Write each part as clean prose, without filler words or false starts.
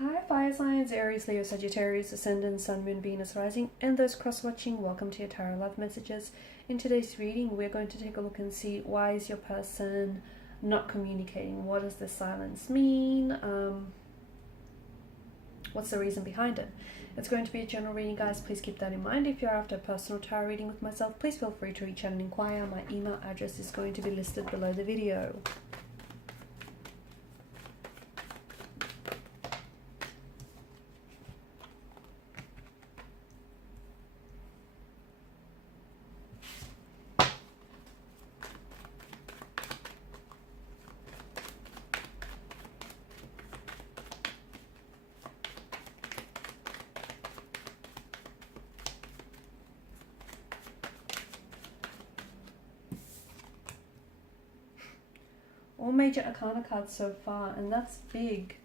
Hi fire signs, Aries, Leo, Sagittarius, Ascendant, Sun, Moon, Venus, Rising, and those cross-watching, welcome to your Tarot Love Messages. In today's reading, we're going to take a look and see why is your person not communicating? What does this silence mean? What's the reason behind it? It's going to be a general reading, guys. Please keep that in mind. If you're after a personal tarot reading with myself, please feel free to reach out and inquire. My email address is going to be listed below the video. All major arcana cards so far, and that's big.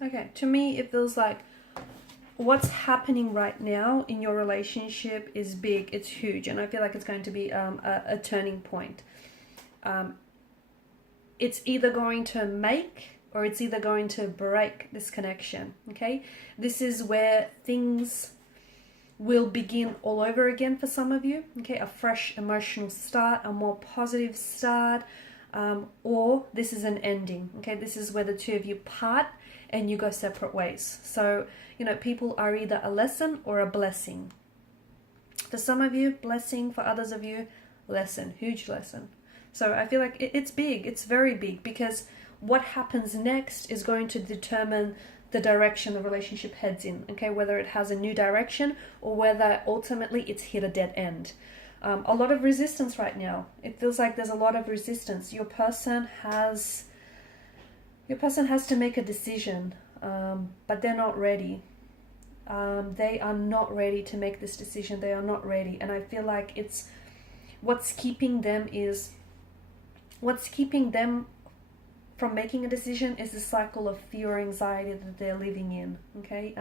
Okay, to me it feels like what's happening right now in your relationship is big, it's huge, and I feel like it's going to be a turning point. It's either going to make or it's either going to break this connection, okay? This is where things will begin all over again for some of you, okay? A fresh emotional start, a more positive start, or this is an ending, okay? This is where the two of you part and you go separate ways. So, you know, people are either a lesson or a blessing. For some of you, blessing. For others of you, lesson, huge lesson. So I feel like it's big, it's very big, because what happens next is going to determine the direction the relationship heads in, okay? Whether it has a new direction or whether ultimately it's hit a dead end. A lot of resistance right now. It feels like there's a lot of resistance. Your person has to make a decision, but they're not ready. They are not ready to make this decision. They are not ready. And I feel like it's what's keeping them from making a decision is the cycle of fear or anxiety that they're living in. Okay.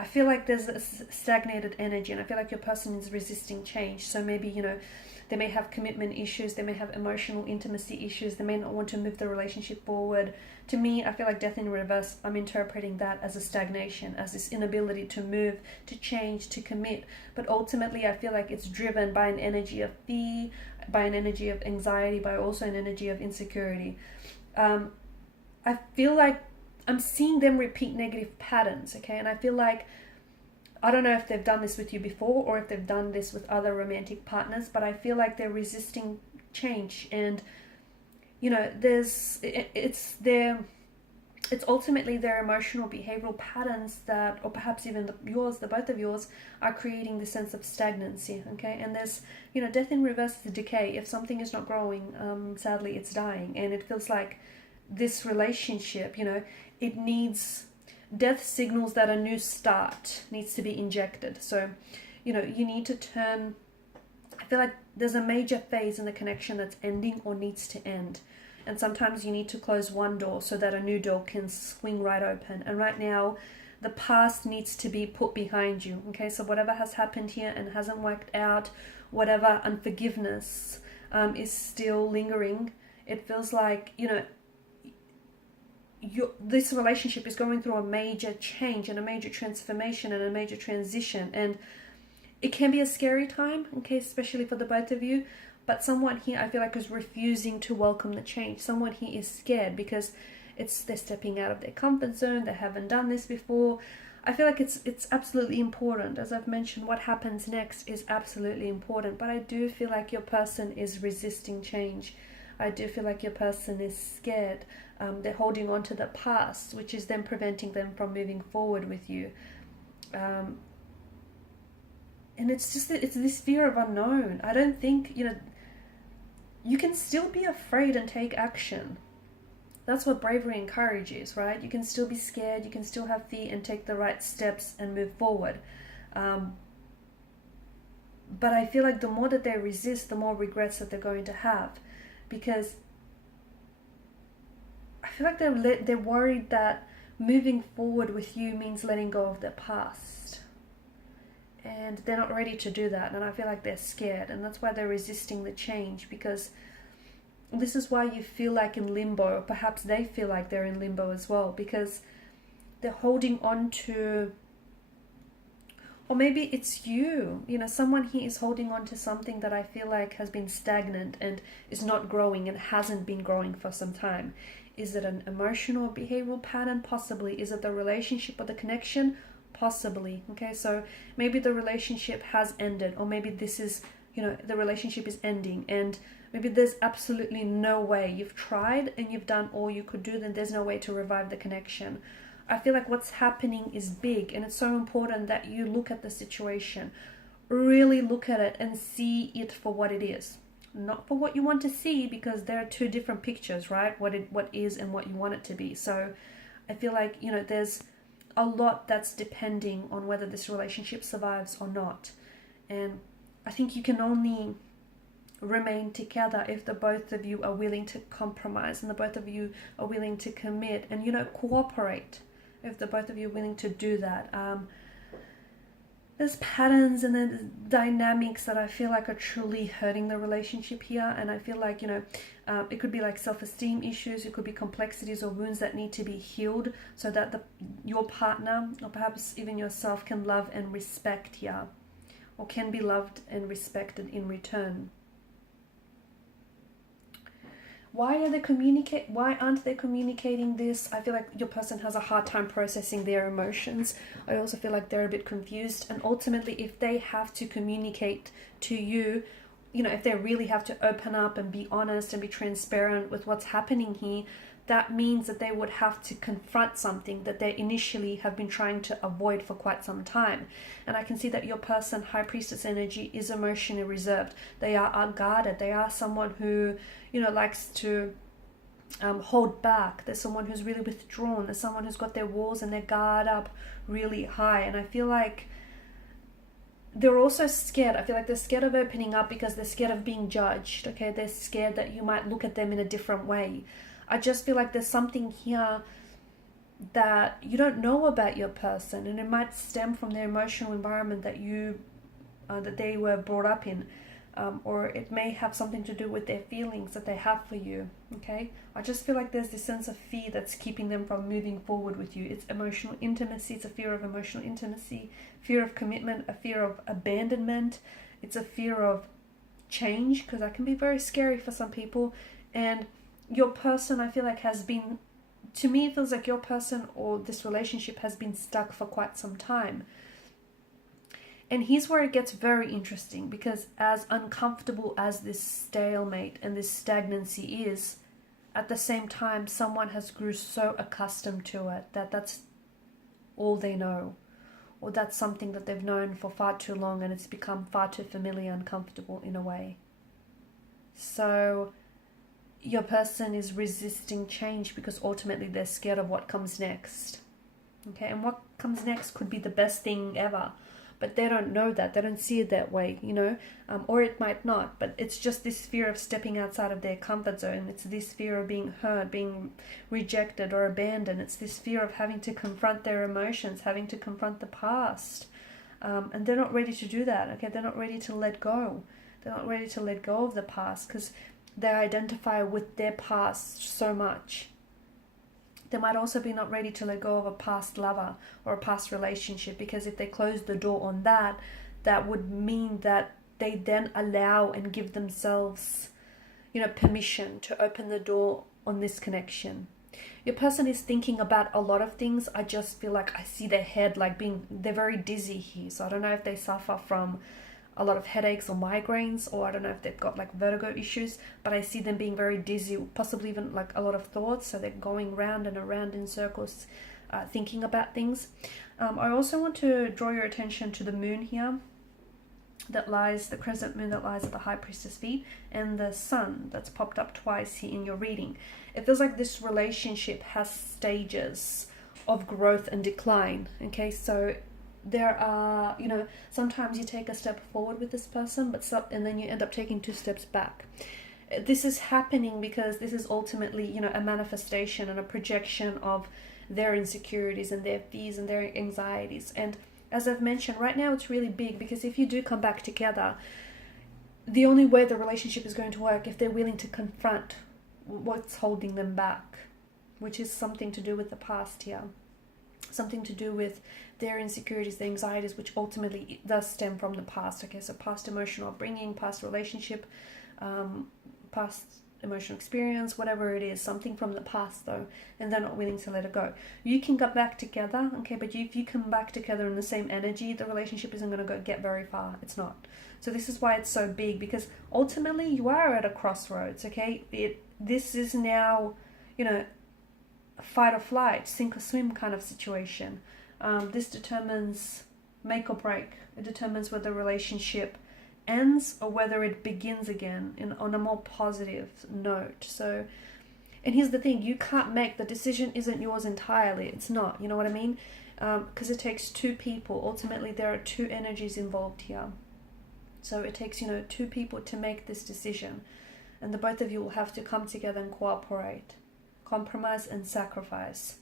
I feel like there's a stagnated energy, and I feel like your person is resisting change. So maybe, you know, they may have commitment issues, they may have emotional intimacy issues, they may not want to move the relationship forward. To me, I feel like death in reverse, I'm interpreting that as a stagnation, as this inability to move, to change, to commit. But ultimately, I feel like it's driven by an energy of fear, by an energy of anxiety, by also an energy of insecurity. I feel like I'm seeing them repeat negative patterns, okay? And I feel like, I don't know if they've done this with you before or if they've done this with other romantic partners, but I feel like they're resisting change. And, you know, it's ultimately their emotional behavioral patterns that, or perhaps even the both of yours, are creating this sense of stagnancy, okay? And there's, you know, death in reverse is decay. If something is not growing, sadly, it's dying. And it feels like this relationship, you know, it needs, death signals that a new start needs to be injected. So, you know, you need to turn, I feel like there's a major phase in the connection that's ending or needs to end. And sometimes you need to close one door so that a new door can swing right open. And right now, the past needs to be put behind you, okay? So whatever has happened here and hasn't worked out, whatever unforgiveness is still lingering, it feels like, you know, this relationship is going through a major change and a major transformation and a major transition, and it can be a scary time, okay, especially for the both of you. But someone here, I feel like, is refusing to welcome the change. Someone here is scared because they're stepping out of their comfort zone. They haven't done this before. I feel like it's absolutely important. As I've mentioned, what happens next is absolutely important, but I do feel like your person is resisting change. I do feel like your person is scared. They're holding on to the past, which is then preventing them from moving forward with you. And it's just that it's this fear of unknown. I don't think, you know, you can still be afraid and take action. That's what bravery and courage is, right? You can still be scared, you can still have fear and take the right steps and move forward. But I feel like the more that they resist, the more regrets that they're going to have. Because feel like they're worried that moving forward with you means letting go of their past. And they're not ready to do that. And I feel like they're scared. And that's why they're resisting the change, because this is why you feel like in limbo, or perhaps they feel like they're in limbo as well, because they're holding on to, or maybe it's you, someone here is holding on to something that I feel like has been stagnant and is not growing and hasn't been growing for some time. Is it an emotional or behavioral pattern? Possibly. Is it the relationship or the connection? Possibly. Okay, so maybe the relationship has ended, or maybe this is, the relationship is ending, and maybe there's absolutely no way. You've tried and you've done all you could do, then there's no way to revive the connection. I feel like what's happening is big, and it's so important that you look at the situation, really look at it and see it for what it is. Not for what you want to see, because there are two different pictures, right? What is and what you want it to be. So I feel like, there's a lot that's depending on whether this relationship survives or not. And I think you can only remain together if the both of you are willing to compromise, and the both of you are willing to commit and, cooperate. If the both of you are willing to do that. There's patterns and there's dynamics that I feel like are truly hurting the relationship here. And I feel like, it could be like self-esteem issues. It could be complexities or wounds that need to be healed so that your partner, or perhaps even yourself, can love and respect here, or can be loved and respected in return. Why aren't they communicating this? I feel like your person has a hard time processing their emotions. I also feel like they're a bit confused. And ultimately, if they have to communicate to you, if they really have to open up and be honest and be transparent with what's happening here, that means that they would have to confront something that they initially have been trying to avoid for quite some time. And I can see that your person, High Priestess energy, is emotionally reserved. They are guarded. They are someone who, likes to hold back. There's someone who's really withdrawn. There's someone who's got their walls and their guard up really high. And I feel like they're also scared. I feel like they're scared of opening up because they're scared of being judged. Okay, they're scared that you might look at them in a different way. I just feel like there's something here that you don't know about your person, and it might stem from their emotional environment that they were brought up in, or it may have something to do with their feelings that they have for you. Okay, I just feel like there's this sense of fear that's keeping them from moving forward with you. It's emotional intimacy. It's a fear of emotional intimacy, fear of commitment, a fear of abandonment. It's a fear of change, because that can be very scary for some people. And your person, I feel like, to me, it feels like your person or this relationship has been stuck for quite some time. And here's where it gets very interesting, because as uncomfortable as this stalemate and this stagnancy is, at the same time, someone has grew so accustomed to it that that's all they know, or that's something that they've known for far too long, and it's become far too familiar and comfortable in a way. So your person is resisting change because ultimately they're scared of what comes next. Okay, and what comes next could be the best thing ever, but they don't know that. They don't see it that way, or it might not, but it's just this fear of stepping outside of their comfort zone. It's this fear of being hurt, being rejected or abandoned. It's this fear of having to confront their emotions, having to confront the past, and they're not ready to do that. Okay, they're not ready to let go. They're not ready to let go of the past because they identify with their past so much. They might also be not ready to let go of a past lover or a past relationship, because if they close the door on that, that would mean that they then allow and give themselves, permission to open the door on this connection. Your person is thinking about a lot of things. I just feel like I see their head they're very dizzy here. So I don't know if they suffer from a lot of headaches or migraines, or I don't know if they've got vertigo issues, but I see them being very dizzy, possibly even a lot of thoughts. So they're going round and around in circles, thinking about things. I also want to draw your attention to the moon here, the crescent moon that lies at the High Priestess feet, and the sun that's popped up twice here in your reading. It feels like this relationship has stages of growth and decline. Okay, so there are, sometimes you take a step forward with this person, and then you end up taking 2 steps back. this is happening because this is ultimately, you know, a manifestation and a projection of their insecurities and their fears and their anxieties. And as I've mentioned, right now it's really big, because if you do come back together, the only way the relationship is going to work if they're willing to confront what's holding them back, which is something to do with the past here, something to do with their insecurities, their anxieties, which ultimately does stem from the past. Okay, so past emotional upbringing, past relationship, past emotional experience, whatever it is, something from the past though, and they're not willing to let it go. You can get back together, okay, but if you come back together in the same energy, the relationship isn't going to get very far. It's not. So this is why it's so big, because ultimately you are at a crossroads, okay? This is now, you know, a fight or flight, sink or swim kind of situation. This determines make or break. It determines whether the relationship ends or whether it begins again on a more positive note. So, and here's the thing, you can't make, the decision isn't yours entirely. It's not, you know what I mean? Because it takes two people. Ultimately, there are two energies involved here. So it takes, you know, two people to make this decision. And the both of you will have to come together and cooperate, compromise and sacrifice.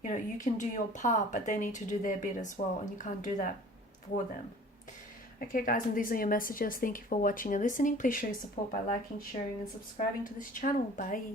You know, you can do your part, but they need to do their bit as well, and you can't do that for them. Okay guys, and these are your messages. Thank you for watching and listening. Please show your support by liking, sharing and subscribing to this channel. Bye.